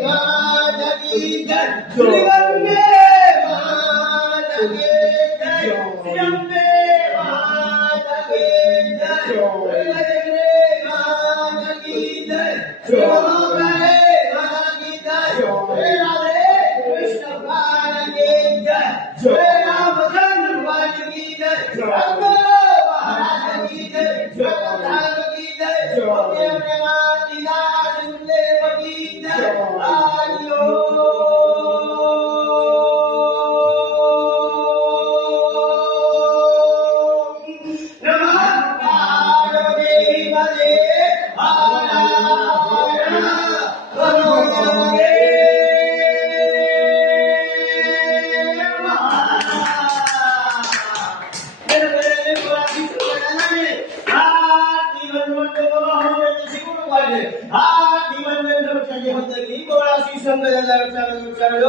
माता की जय श्री अम्बे माता की जय श्री अम्बे माता की जय श्री माता की जय श्री महाकाली माता की जय श्री राधे कृष्ण भगवान की जय श्री रामचंद्र भगवान की जय रंगो महाराज की जय जगन्नाथ की जय अपने अपने माती दास देव की जय आलियो